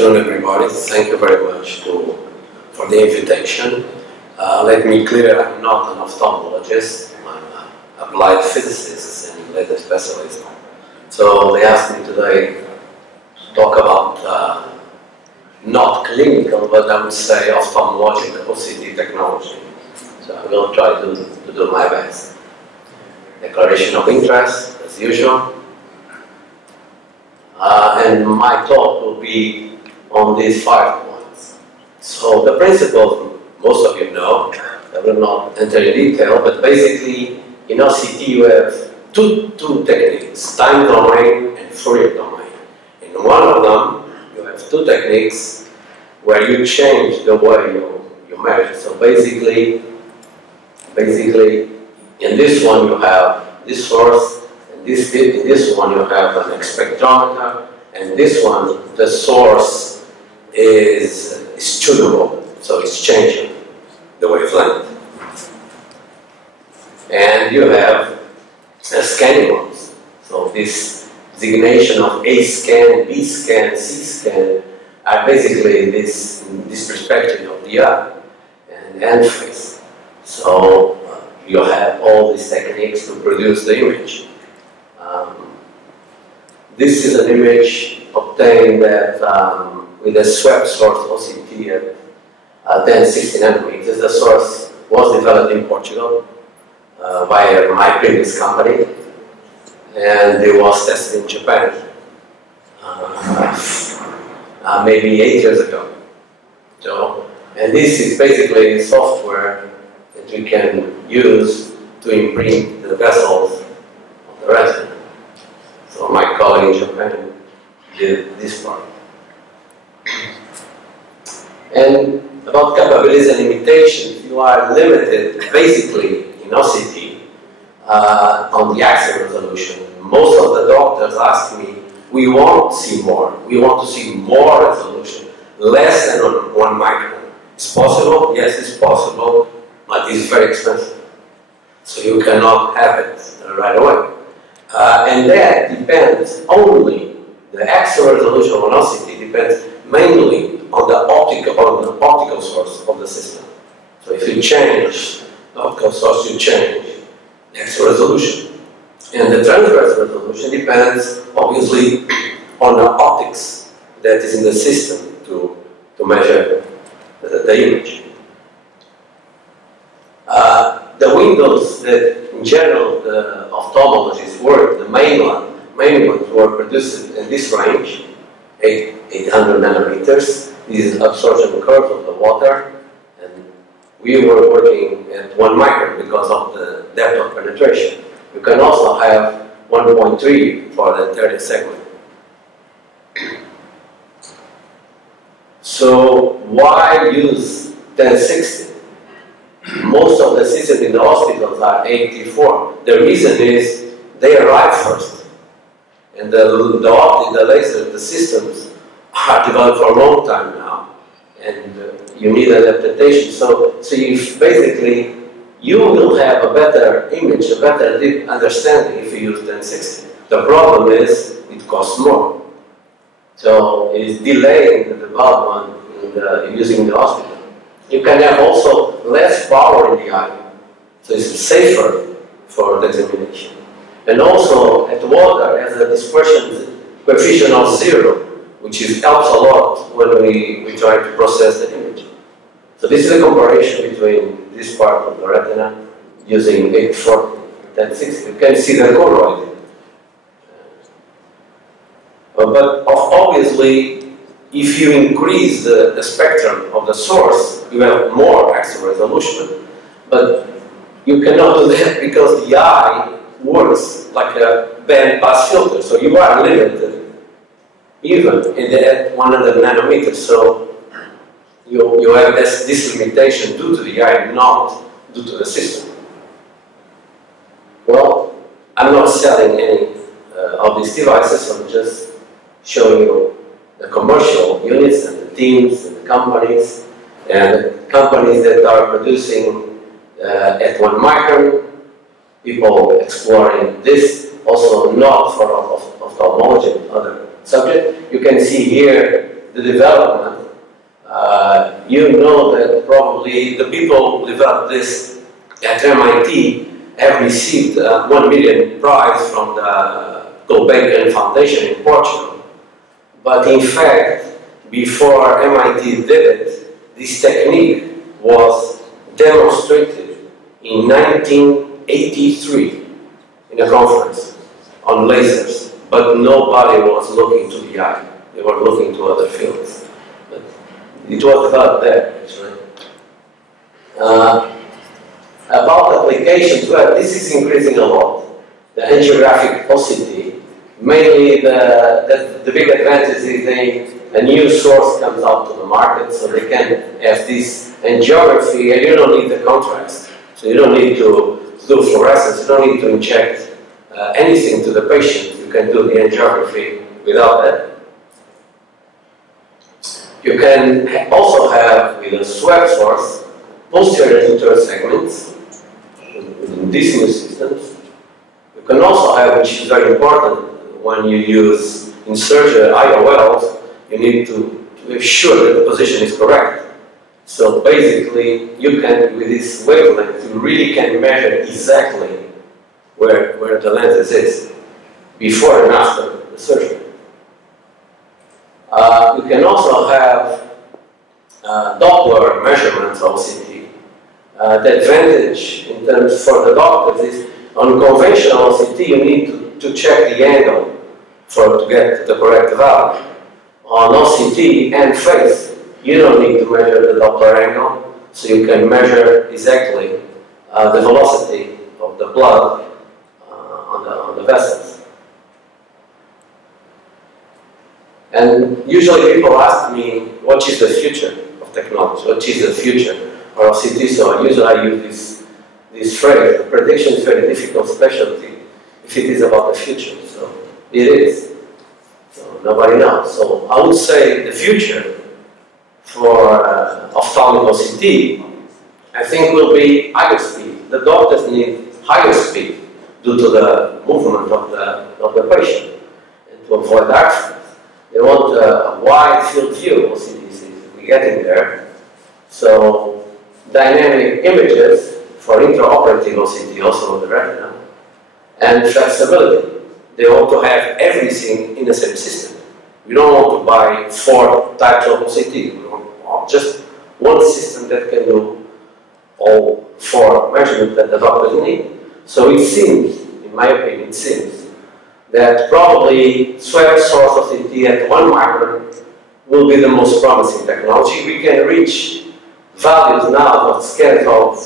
afternoon, everybody. Thank you very much for the invitation. Let me clear, I'm not an ophthalmologist. I'm an applied physicist and laser specialist. So they asked me today to talk about not clinical, but I would say ophthalmologic OCT technology. So I will try to do my best. Declaration of interest, as usual. And my talk will be on these 5 points. So the principle, most of you know, I will not enter in detail, but basically in OCT you have two techniques, time domain and Fourier domain. In one of them, you have 2 techniques where you change the way you measure. So basically, in this one you have this source, in this one you have an spectrometer, and this one, the source is tunable, so it's changing the wavelength. And you have scanning modes. So this designation of A scan, B scan, C scan are basically this perspective of the eye and end phase. So you have all these techniques to produce the image. This is an image obtained with a swept source OCT at 1060 nanometers. The source was developed in Portugal by my previous company, and it was tested in Japan maybe 8 years ago. So, and this is basically software that we can use to imprint the vessels of the retina. So my colleague in Japan did this part. And about capabilities and limitations, you are limited basically in OCT on the axial resolution. Most of the doctors ask me, we want to see more. We want to see more resolution, less than 1 micron. It's possible? Yes, it's possible, but it's very expensive. So you cannot have it right away. And that depends only, the axial resolution on OCT depends mainly on the optical source of the system. So if you change the optical source, you change the axial resolution. And the transverse resolution depends, obviously, on the optics that is in the system to measure the image. The windows that, in general, the ophthalmologists work, the main ones were produced in this range, 800 nanometers. This is absorption curve of the water, and we were working at 1 micron because of the depth of penetration. You can also have 1.3 for the 30 segment. So why use 1060? Most of the systems in the hospitals are 84. The reason is they arrive first. And the optic, the laser, the systems are developed for a long time now. And you need adaptation. So if basically you will have a better image, a better deep understanding if you use 1060. The problem is it costs more. So it's delaying the development in using the hospital. You can have also less power in the eye, so it's safer for the examination. And also, at water has a dispersion coefficient of 0, which helps a lot when we try to process the image. So this is a comparison between this part of the retina using 840 and 1060. You can see the choroid. But obviously, if you increase the spectrum of the source, you have more axial resolution. But you cannot do that because the eye works like a band-pass filter. So you are limited even at 100 nanometers. So you have this limitation due to the eye, not due to the system. Well, I'm not selling any of these devices, so I'm just showing you the commercial units and the teams and the companies that are producing at 1 micron, people exploring this, also not for ophthalmology and other subjects. You can see here the development, you know that probably the people who developed this at MIT have received a $1 million prize from the Gulbenkian Foundation in Portugal. But in fact, before MIT did it, this technique was demonstrated in 1983 in a conference on lasers, but nobody was looking to the eye. They were looking to other fields. But it was about that, actually. About applications, well, this is increasing a lot. The angiographic OCT, mainly the big advantage is a new source comes out to the market, so they can have this angiography, and you don't need the contrast. So you don't need to do fluorescence, you don't need to inject anything to the patient. You can do the angiography without that. You can also have, with a swab source, posterior anterior segments in these new systems. You can also have, which is very important when you use in surgery IOLs, you need to make sure that the position is correct. So basically, you can, with this wavelength, you really can measure exactly where the lens is, before and after the surgery. You can also have Doppler measurements of OCT. The advantage in terms for the doctors is on conventional OCT you need to check the angle to get the correct value. On OCT and face, you don't need to measure the Doppler angle, so you can measure exactly the velocity of the blood on the vessels. And usually people ask me, what is the future of technology? What is the future of OCT? So I use this phrase. The prediction is very difficult, especially if it is about the future. So it is. So nobody knows. So I would say the future for ophthalmic OCT, I think, will be higher speed. The doctors need higher speed due to the movement of the patient and to avoid accidents. They want a wide field view of OCT. We're getting there. So dynamic images for intraoperative OCT, also on the retina, and flexibility. They want to have everything in the same system. We don't want to buy 4 types of OCT. We want just one system that can do all 4 measurements that the doctors need. So it seems, in my opinion, it seems that probably swab source OCT at 1 micron will be the most promising technology. We can reach values now of scans of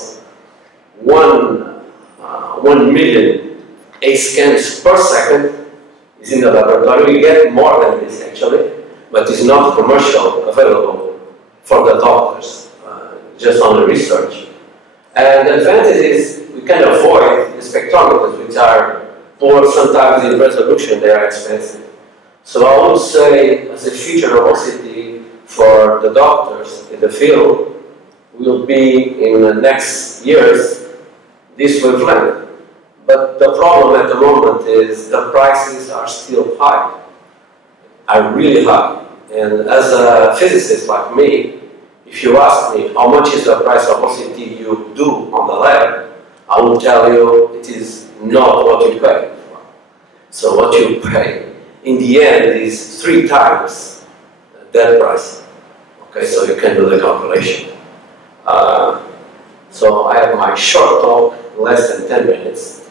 1 million A scans per second is in the laboratory. We get more than this actually, but it's not commercial available for the doctors, just on the research. And the advantage is we can avoid the spectrometers, which are poor sometimes in resolution, they are expensive. So I would say, as a future of OCT for the doctors in the field, will be in the next years this wavelength. But the problem at the moment is the prices are still high, are really high. And as a physicist like me, if you ask me how much is the price of OCT you do on the lab, I will tell you it is not what you pay for. So what you pay in the end is 3 times that price. Okay, so you can do the calculation. So I have my short talk, less than 10 minutes.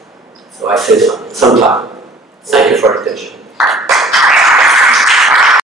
So I say some time. Thank you for your attention.